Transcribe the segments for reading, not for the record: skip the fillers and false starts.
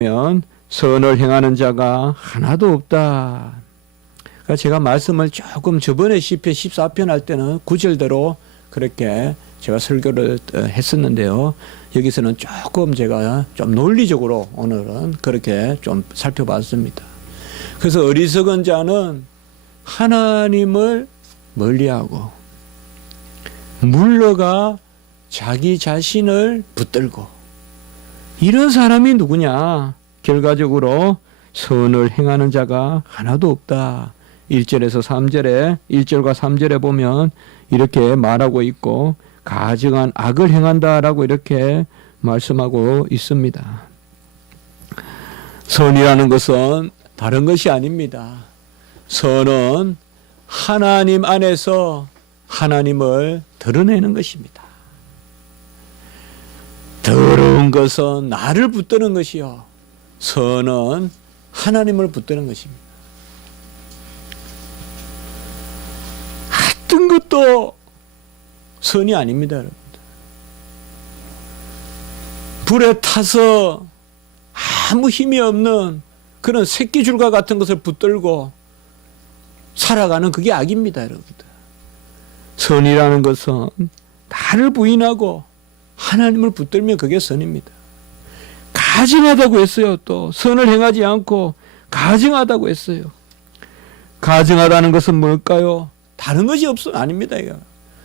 보면 선을 행하는 자가 하나도 없다. 그러니까 제가 말씀을 조금 저번에 시편 14편 할 때는 구절대로 그렇게 제가 설교를 했었는데요. 여기서는 조금 제가 좀 논리적으로 오늘은 그렇게 좀 살펴봤습니다. 그래서 어리석은 자는 하나님을 멀리하고 물러가 자기 자신을 붙들고, 이런 사람이 누구냐? 결과적으로 선을 행하는 자가 하나도 없다. 1절에서 3절에 1절과 3절에 보면 이렇게 말하고 있고, 가증한 악을 행한다라고 이렇게 말씀하고 있습니다. 선이라는 것은 다른 것이 아닙니다. 선은 하나님 안에서 하나님을 드러내는 것입니다. 더러운 것은 나를 붙드는 것이요, 선은 하나님을 붙드는 것입니다. 어떤 것도 선이 아닙니다, 여러분들. 불에 타서 아무 힘이 없는 그런 새끼줄과 같은 것을 붙들고 살아가는 그게 악입니다, 여러분들. 선이라는 것은 나를 부인하고 하나님을 붙들면 그게 선입니다. 가증하다고 했어요. 또 선을 행하지 않고 가증하다고 했어요. 가증하다는 것은 뭘까요? 다른 것이 아닙니다. 이거.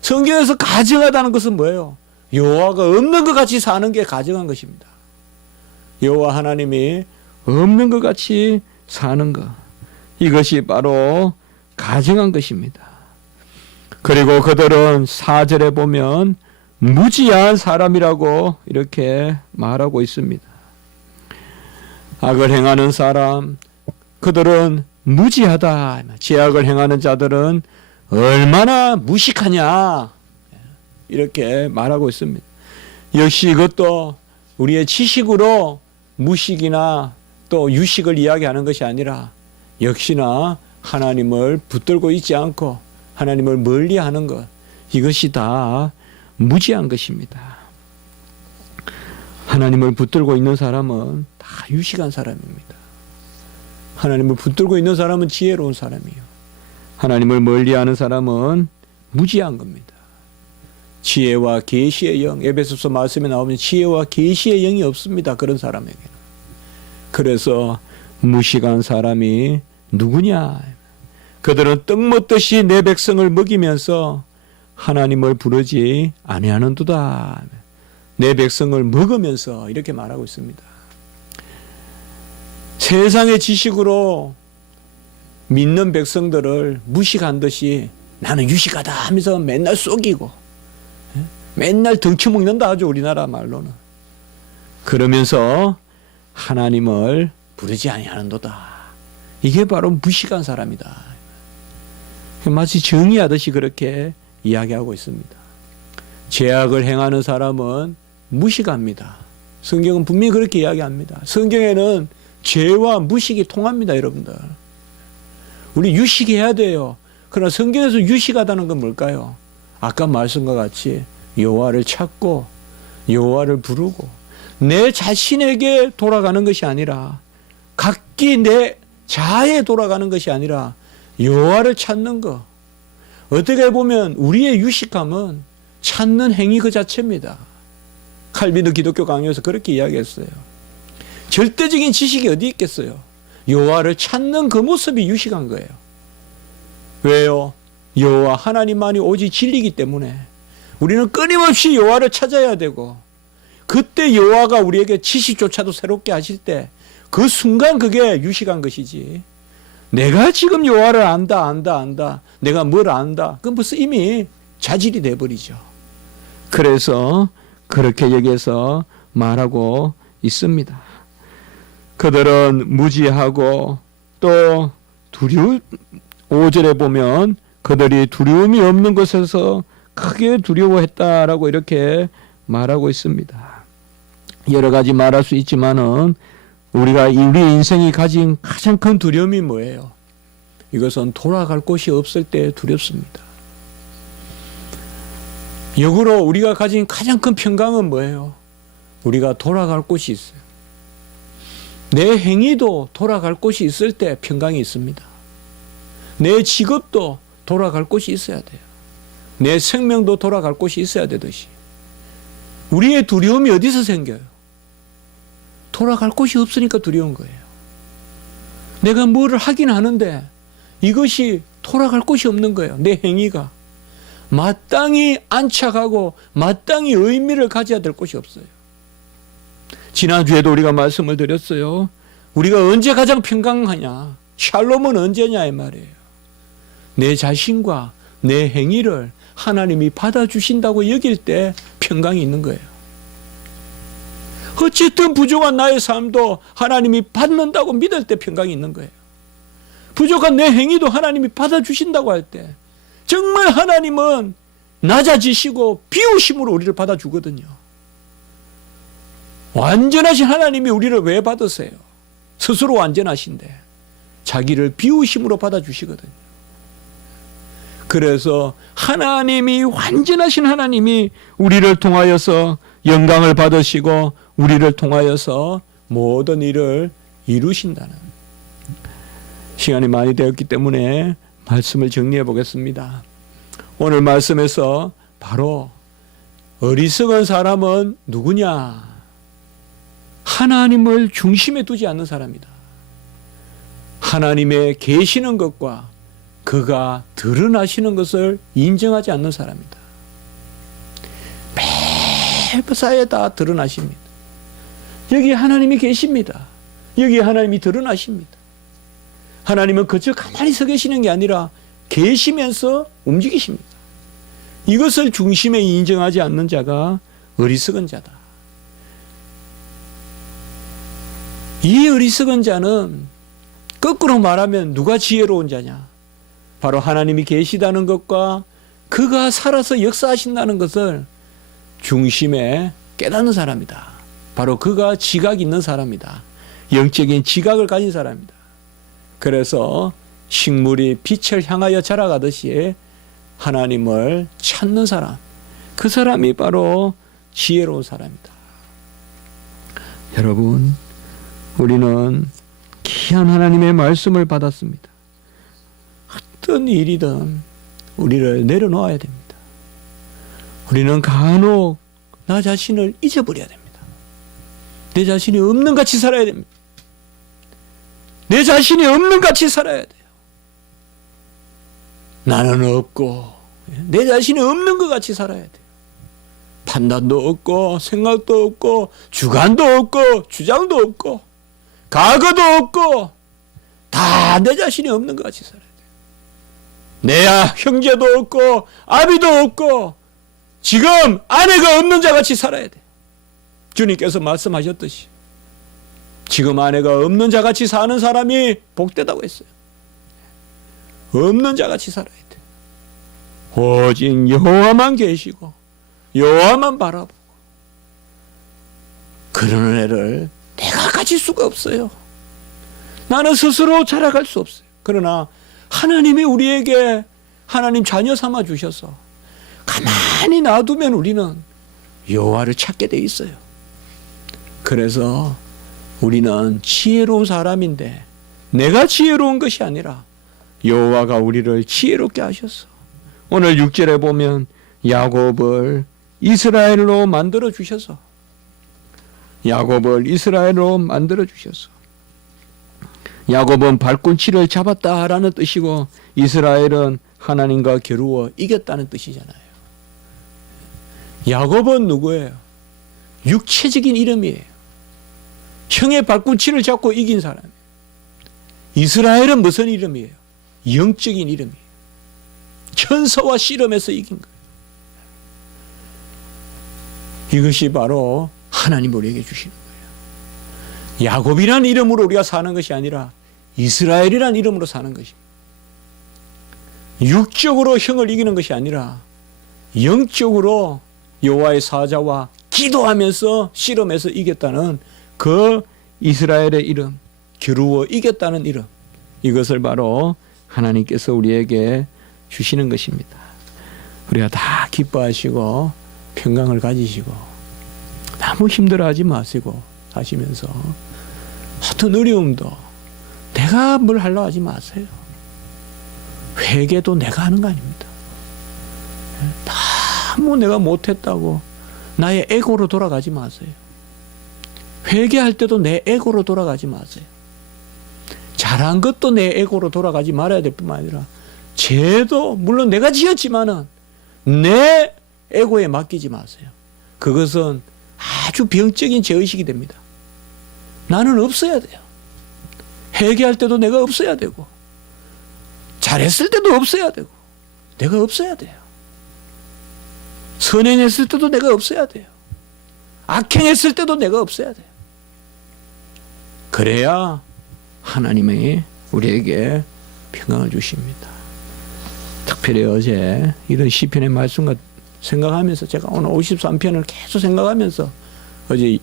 성경에서 가증하다는 것은 뭐예요? 여호와가 없는 것 같이 사는 게 가증한 것입니다. 여호와 하나님이 없는 것 같이 사는 것, 이것이 바로 가증한 것입니다. 그리고 그들은 4절에 보면 무지한 사람이라고 이렇게 말하고 있습니다. 악을 행하는 사람, 그들은 무지하다. 죄악을 행하는 자들은 얼마나 무식하냐, 이렇게 말하고 있습니다. 역시 이것도 우리의 지식으로 무식이나 또 유식을 이야기하는 것이 아니라, 역시나 하나님을 붙들고 있지 않고 하나님을 멀리하는 것, 이것이 다 무지한 것입니다. 하나님을 붙들고 있는 사람은 다 유식한 사람입니다. 하나님을 붙들고 있는 사람은 지혜로운 사람이에요. 하나님을 멀리하는 사람은 무지한 겁니다. 지혜와 계시의 영, 에베소서 말씀에 나오면 지혜와 계시의 영이 없습니다, 그런 사람에게는. 그래서 무식한 사람이 누구냐? 그들은 떡 먹듯이 내 백성을 먹이면서 하나님을 부르지 아니하는도다. 내 백성을 먹으면서 이렇게 말하고 있습니다. 세상의 지식으로 믿는 백성들을 무식한 듯이 나는 유식하다 하면서 맨날 속이고, 맨날 덩치 먹는다 하죠, 우리나라 말로는. 그러면서 하나님을 부르지 아니하는도다. 이게 바로 무식한 사람이다. 마치 정의하듯이 그렇게 이야기하고 있습니다. 죄악을 행하는 사람은 무식합니다. 성경은 분명히 그렇게 이야기합니다. 성경에는 죄와 무식이 통합니다, 여러분들. 우리 유식해야 돼요. 그러나 성경에서 유식하다는 건 뭘까요? 아까 말씀과 같이 여호와를 찾고 여호와를 부르고 내 자신에게 돌아가는 것이 아니라, 각기 내 자아에 돌아가는 것이 아니라 여호와를 찾는 것. 어떻게 보면 우리의 유식함은 찾는 행위 그 자체입니다. 칼빈도 기독교 강요에서 그렇게 이야기했어요. 절대적인 지식이 어디 있겠어요? 여호와를 찾는 그 모습이 유식한 거예요. 왜요? 여호와 하나님만이 오직 진리이기 때문에 우리는 끊임없이 여호와를 찾아야 되고, 그때 여호와가 우리에게 지식조차도 새롭게 하실 때 그 순간 그게 유식한 것이지, 내가 지금 여호와를 안다 내가 뭘 안다, 그건 벌써 이미 자질이 돼버리죠. 그래서 그렇게 여기서 말하고 있습니다. 그들은 무지하고 또 5절에 보면 그들이 두려움이 없는 것에서 크게 두려워했다라고 이렇게 말하고 있습니다. 여러 가지 말할 수 있지만은 우리 인생이 가진 가장 큰 두려움이 뭐예요? 이것은 돌아갈 곳이 없을 때 두렵습니다. 역으로 우리가 가진 가장 큰 평강은 뭐예요? 우리가 돌아갈 곳이 있어요. 내 행위도 돌아갈 곳이 있을 때 평강이 있습니다. 내 직업도 돌아갈 곳이 있어야 돼요. 내 생명도 돌아갈 곳이 있어야 되듯이 우리의 두려움이 어디서 생겨요? 돌아갈 곳이 없으니까 두려운 거예요. 내가 뭐를 하긴 하는데 이것이 돌아갈 곳이 없는 거예요. 내 행위가 마땅히 안착하고 마땅히 의미를 가져야 될 곳이 없어요. 지난주에도 우리가 말씀을 드렸어요. 우리가 언제 가장 평강하냐? 샬롬은 언제냐 이 말이에요. 내 자신과 내 행위를 하나님이 받아주신다고 여길 때 평강이 있는 거예요. 어쨌든 부족한 나의 삶도 하나님이 받는다고 믿을 때 평강이 있는 거예요. 부족한 내 행위도 하나님이 받아주신다고 할 때 정말 하나님은 낮아지시고 비우심으로 우리를 받아주거든요. 완전하신 하나님이 우리를 왜 받으세요? 스스로 완전하신데 자기를 비우심으로 받아주시거든요. 그래서 하나님이 완전하신 하나님이 우리를 통하여서 영광을 받으시고 우리를 통하여서 모든 일을 이루신다는 시간이 많이 되었기 때문에 말씀을 정리해 보겠습니다. 오늘 말씀에서 바로 어리석은 사람은 누구냐? 하나님을 중심에 두지 않는 사람이다. 하나님의 계시는 것과 그가 드러나시는 것을 인정하지 않는 사람이다. 매사에 다 드러나십니다. 여기 하나님이 계십니다. 여기 하나님이 드러나십니다. 하나님은 그저 가만히 서 계시는 게 아니라 계시면서 움직이십니다. 이것을 중심에 인정하지 않는 자가 어리석은 자다. 이 어리석은 자는 거꾸로 말하면 누가 지혜로운 자냐? 바로 하나님이 계시다는 것과 그가 살아서 역사하신다는 것을 중심에 깨닫는 사람이다. 바로 그가 지각이 있는 사람이다. 영적인 지각을 가진 사람이다. 그래서 식물이 빛을 향하여 자라가듯이 하나님을 찾는 사람, 그 사람이 바로 지혜로운 사람이다. 여러분, 우리는 귀한 하나님의 말씀을 받았습니다. 어떤 일이든 우리를 내려놓아야 됩니다. 우리는 간혹 나 자신을 잊어버려야 됩니다. 내 자신이 없는 같이 살아야 됩니다. 내 자신이 없는 같이 살아야 돼요. 나는 없고 내 자신이 없는 것 같이 살아야 돼요. 판단도 없고 생각도 없고 주관도 없고 주장도 없고 과거도 없고 다 내 자신이 없는 것 같이 살아야 돼요. 내 형제도 없고 아비도 없고 지금 아내가 없는 자 같이 살아야 돼. 주님께서 말씀하셨듯이 지금 아내가 없는 자 같이 사는 사람이 복되다고 했어요. 없는 자 같이 살아야 돼. 오직 여호와만 계시고 여호와만 바라보고 그런 은혜를 내가 가질 수가 없어요. 나는 스스로 자라갈 수 없어요. 그러나 하나님이 우리에게 하나님 자녀 삼아 주셔서 가만히 놔두면 우리는 여호와를 찾게 돼 있어요. 그래서 우리는 지혜로운 사람인데 내가 지혜로운 것이 아니라 여호와가 우리를 지혜롭게 하셨어. 오늘 6절에 보면 야곱을 이스라엘로 만들어 주셔서 야곱은 발꿈치를 잡았다라는 뜻이고 이스라엘은 하나님과 겨루어 이겼다는 뜻이잖아요. 야곱은 누구예요? 육체적인 이름이에요. 형의 발꿈치를 잡고 이긴 사람이에요. 이스라엘은 무슨 이름이에요? 영적인 이름이에요. 천사와 씨름에서 이긴 거예요. 이것이 바로 하나님 우리에게 주시는 거예요. 야곱이라는 이름으로 우리가 사는 것이 아니라 이스라엘이라는 이름으로 사는 것입니다. 육적으로 형을 이기는 것이 아니라 영적으로 여호와의 사자와 기도하면서 씨름해서 이겼다는 그 이스라엘의 이름, 겨루어 이겼다는 이름, 이것을 바로 하나님께서 우리에게 주시는 것입니다. 우리가 다 기뻐하시고 평강을 가지시고 너무 힘들어하지 마시고 하시면서 어떤 어려움도 내가 뭘 하려고 하지 마세요. 회개도 내가 하는 거 아닙니다. 너무 내가 못했다고 나의 에고로 돌아가지 마세요. 회개할 때도 내 에고로 돌아가지 마세요. 잘한 것도 내 에고로 돌아가지 말아야 될 뿐만 아니라 죄도 물론 내가 지었지만은 내 에고에 맡기지 마세요. 그것은 아주 병적인 죄의식이 됩니다. 나는 없어야 돼요. 회개할 때도 내가 없어야 되고 잘했을 때도 없어야 되고 내가 없어야 돼요. 선행했을 때도 내가 없어야 돼요. 악행했을 때도 내가 없어야 돼요. 그래야 하나님이 우리에게 평강을 주십니다. 특별히 어제 이런 시편의 말씀과 생각하면서 제가 오늘 53편을 계속 생각하면서 어제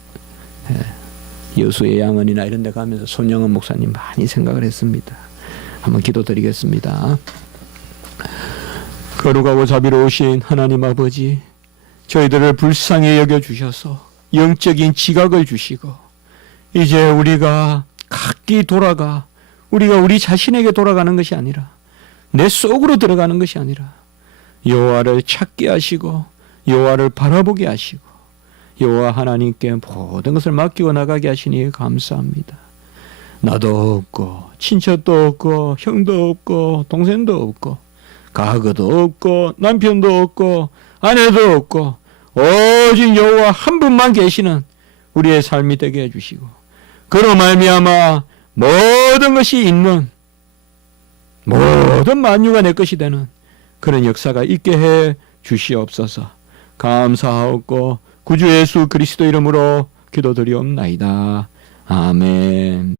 여수의 양언이나 이런 데 가면서 손영은 목사님 많이 생각을 했습니다. 한번 기도드리겠습니다. 거룩하고 자비로우신 하나님 아버지, 저희들을 불쌍히 여겨주셔서 영적인 지각을 주시고 이제 우리가 각기 돌아가 우리가 우리 자신에게 돌아가는 것이 아니라 내 속으로 들어가는 것이 아니라 여호와를 찾게 하시고 여호와를 바라보게 하시고 여호와 하나님께 모든 것을 맡기고 나가게 하시니 감사합니다. 나도 없고 친척도 없고 형도 없고 동생도 없고 가거도 없고 남편도 없고 아내도 없고 오직 여호와 한 분만 계시는 우리의 삶이 되게 해주시고 그로 말미암아 모든 것이 있는 모든 만유가 내 것이 되는 그런 역사가 있게 해 주시옵소서. 감사하옵고 구주 예수 그리스도 이름으로 기도드리옵나이다. 아멘.